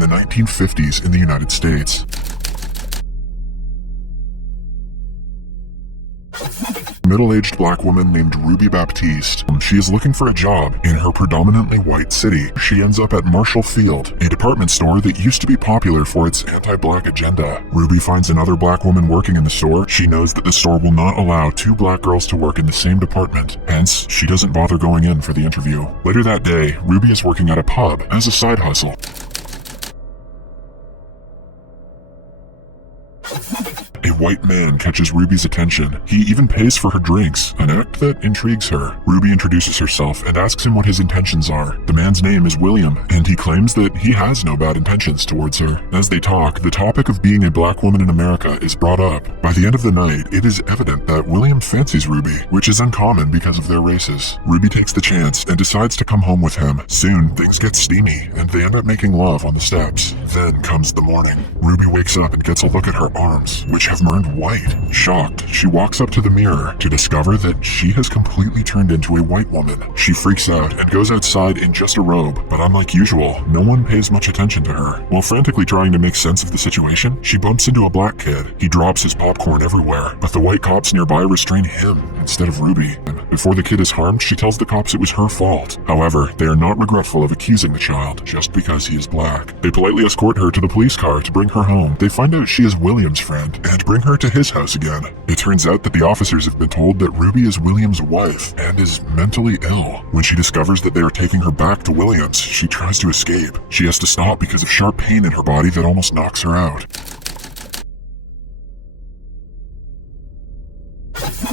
in the 1950s in the United States. Middle-aged black woman named Ruby Baptiste. She is looking for a job in her predominantly white city. She ends up at Marshall Field, a department store that used to be popular for its anti-black agenda. Ruby finds another black woman working in the store. She knows that the store will not allow two black girls to work in the same department. Hence, she doesn't bother going in for the interview. Later that day, Ruby is working at a pub as a side hustle. A white man catches Ruby's attention. He even pays for her drinks, an act that intrigues her. Ruby introduces herself and asks him what his intentions are. The man's name is William, and he claims that he has no bad intentions towards her. As they talk, the topic of being a black woman in America is brought up. By the end of the night, it is evident that William fancies Ruby, which is uncommon because of their races. Ruby takes the chance and decides to come home with him. Soon, things get steamy, and they end up making love on the steps. Then comes the morning. Ruby wakes up and gets a look at her arms, which have burned white. Shocked, she walks up to the mirror to discover that she has completely turned into a white woman. She freaks out and goes outside in just a robe, but unlike usual, no one pays much attention to her. While frantically trying to make sense of the situation, she bumps into a black kid. He drops his popcorn everywhere, but the white cops nearby restrain him instead of Ruby. Before the kid is harmed, she tells the cops it was her fault. However, they are not regretful of accusing the child just because he is black. They politely escort her to the police car to bring her home. They find out she is William's friend and bring her to his house again. It turns out that the officers have been told that Ruby is William's wife and is mentally ill. When she discovers that they are taking her back to William's, she tries to escape. She has to stop because of sharp pain in her body that almost knocks her out.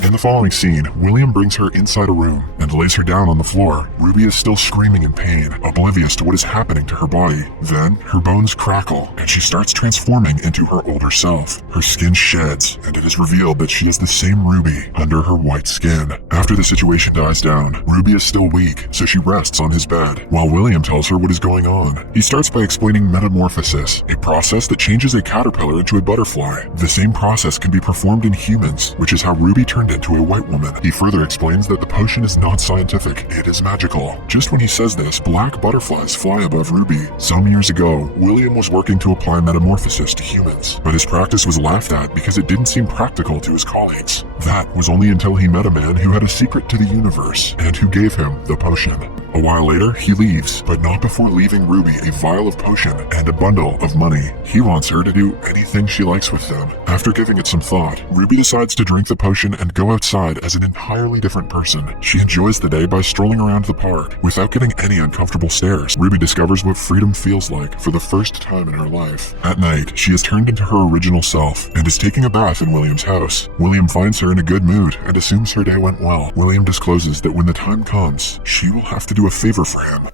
In the following scene, William brings her inside a room and lays her down on the floor. Ruby is still screaming in pain, oblivious to what is happening to her body. Then, her bones crackle, and she starts transforming into her older self. Her skin sheds, and it is revealed that she is the same Ruby under her white skin. After the situation dies down, Ruby is still weak, so she rests on his bed, while William tells her what is going on. He starts by explaining metamorphosis, a process that changes a caterpillar into a butterfly. The same process can be performed in humans, which is how Ruby turned into a white woman. He further explains that the potion is not scientific, it is magical. Just when he says this, black butterflies fly above Ruby. Some years ago, William was working to apply metamorphosis to humans, but his practice was laughed at because it didn't seem practical to his colleagues. That was only until he met a man who had a secret to the universe, and who gave him the potion. A while later, he leaves, but not before leaving Ruby a vial of potion and a bundle of money. He wants her to do anything she likes with them. After giving it some thought, Ruby decides to drink the potion and go outside as an entirely different person. She enjoys the day by strolling around the park without getting any uncomfortable stares. Ruby discovers what freedom feels like for the first time in her life. At night, she has turned into her original self and is taking a bath in William's house. William finds her in a good mood and assumes her day went well. William discloses that when the time comes, she will have to do a favor for him.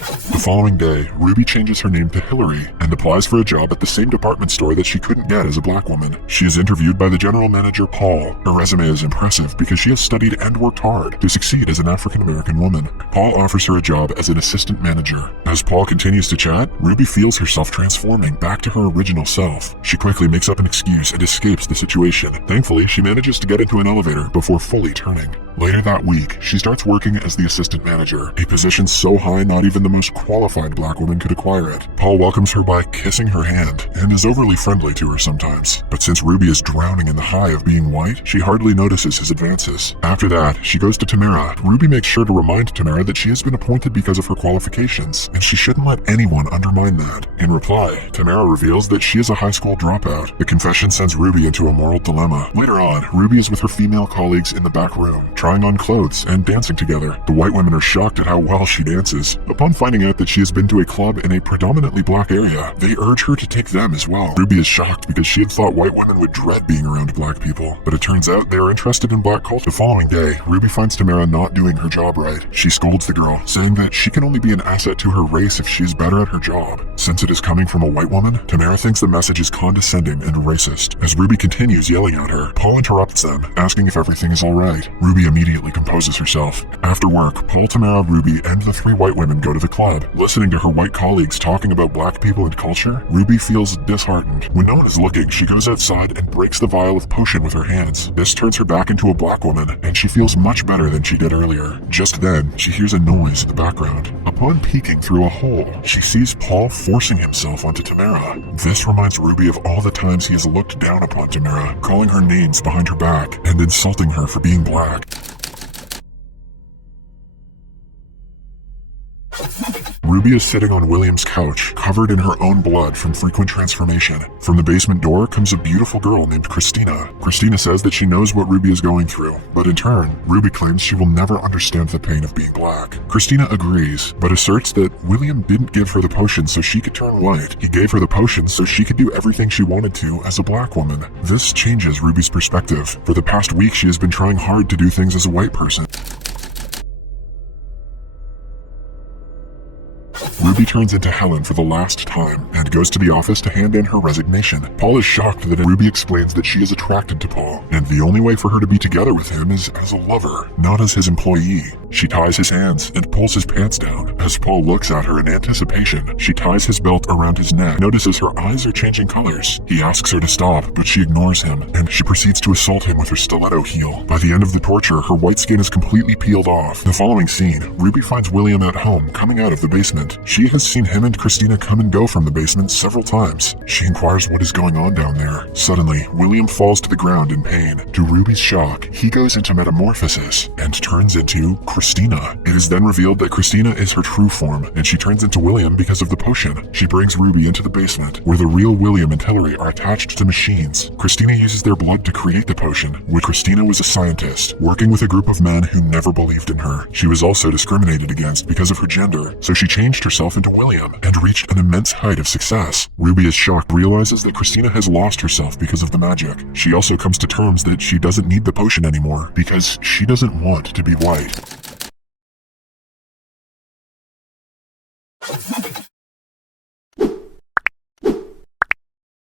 The following day, Ruby changes her name to Hillary and applies for a job at the same department store that she couldn't get as a black woman. She is interviewed by the general manager, Paul. Her resume is impressive because she has studied and worked hard to succeed as an African-American woman. Paul offers her a job as an assistant manager. As Paul continues to chat, Ruby feels herself transforming back to her original self. She quickly makes up an excuse and escapes the situation. Thankfully, she manages to get into an elevator before fully turning. Later that week, she starts working as the assistant manager, a position so high not even the most qualified black woman could acquire it. Paul welcomes her by kissing her hand and is overly friendly to her sometimes. But since Ruby is drowning in the high of being white, she hardly notices his advances. After that, she goes to Tamara. Ruby makes sure to remind Tamara that she has been appointed because of her qualifications, and she shouldn't let anyone undermine that. In reply, Tamara reveals that she is a high school dropout. The confession sends Ruby into a moral dilemma. Later on, Ruby is with her female colleagues in the back room, trying on clothes and dancing together. The white women are shocked at how well she dances. Upon finding out that she has been to a club in a predominantly black area, they urge her to take them as well. Ruby is shocked because she had thought white women would dread being around black people, but it turns out they are interested in black culture. The following day, Ruby finds Tamara not doing her job right. She scolds the girl, saying that she can only be an asset to her race if she is better at her job. Since it is coming from a white woman, Tamara thinks the message is condescending and racist. As Ruby continues yelling at her, Paul interrupts them, asking if everything is alright. Ruby immediately composes herself. After work, Paul, Tamara, Ruby, and the three white women go to of the club. Listening to her white colleagues talking about black people and culture, Ruby feels disheartened. When no one is looking, she goes outside and breaks the vial of potion with her hands. This turns her back into a black woman, and she feels much better than she did earlier. Just then, she hears a noise in the background. Upon peeking through a hole, she sees Paul forcing himself onto Tamara. This reminds Ruby of all the times he has looked down upon Tamara, calling her names behind her back and insulting her for being black. Ruby is sitting on William's couch, covered in her own blood from frequent transformation. From the basement door comes a beautiful girl named Christina. Christina says that she knows what Ruby is going through, but in turn, Ruby claims she will never understand the pain of being black. Christina agrees, but asserts that William didn't give her the potion so she could turn white. He gave her the potion so she could do everything she wanted to as a black woman. This changes Ruby's perspective. For the past week, she has been trying hard to do things as a white person. Ruby turns into Helen for the last time and goes to the office to hand in her resignation. Paul is shocked that Ruby explains that she is attracted to Paul, and the only way for her to be together with him is as a lover, not as his employee. She ties his hands and pulls his pants down. As Paul looks at her in anticipation, she ties his belt around his neck, notices her eyes are changing colors. He asks her to stop, but she ignores him, and she proceeds to assault him with her stiletto heel. By the end of the torture, her white skin is completely peeled off. The following scene, Ruby finds William at home, coming out of the basement. She has seen him and Christina come and go from the basement several times. She inquires what is going on down there. Suddenly, William falls to the ground in pain. To Ruby's shock, he goes into metamorphosis and turns into Christina. It is then revealed that Christina is her true form, and she turns into William because of the potion. She brings Ruby into the basement, where the real William and Hillary are attached to machines. Christina uses their blood to create the potion, where Christina was a scientist, working with a group of men who never believed in her. She was also discriminated against because of her gender, so she changed herself into William and reached an immense height of success. Ruby is shocked, realizes that Christina has lost herself because of the magic. She also comes to terms that she doesn't need the potion anymore because she doesn't want to be white.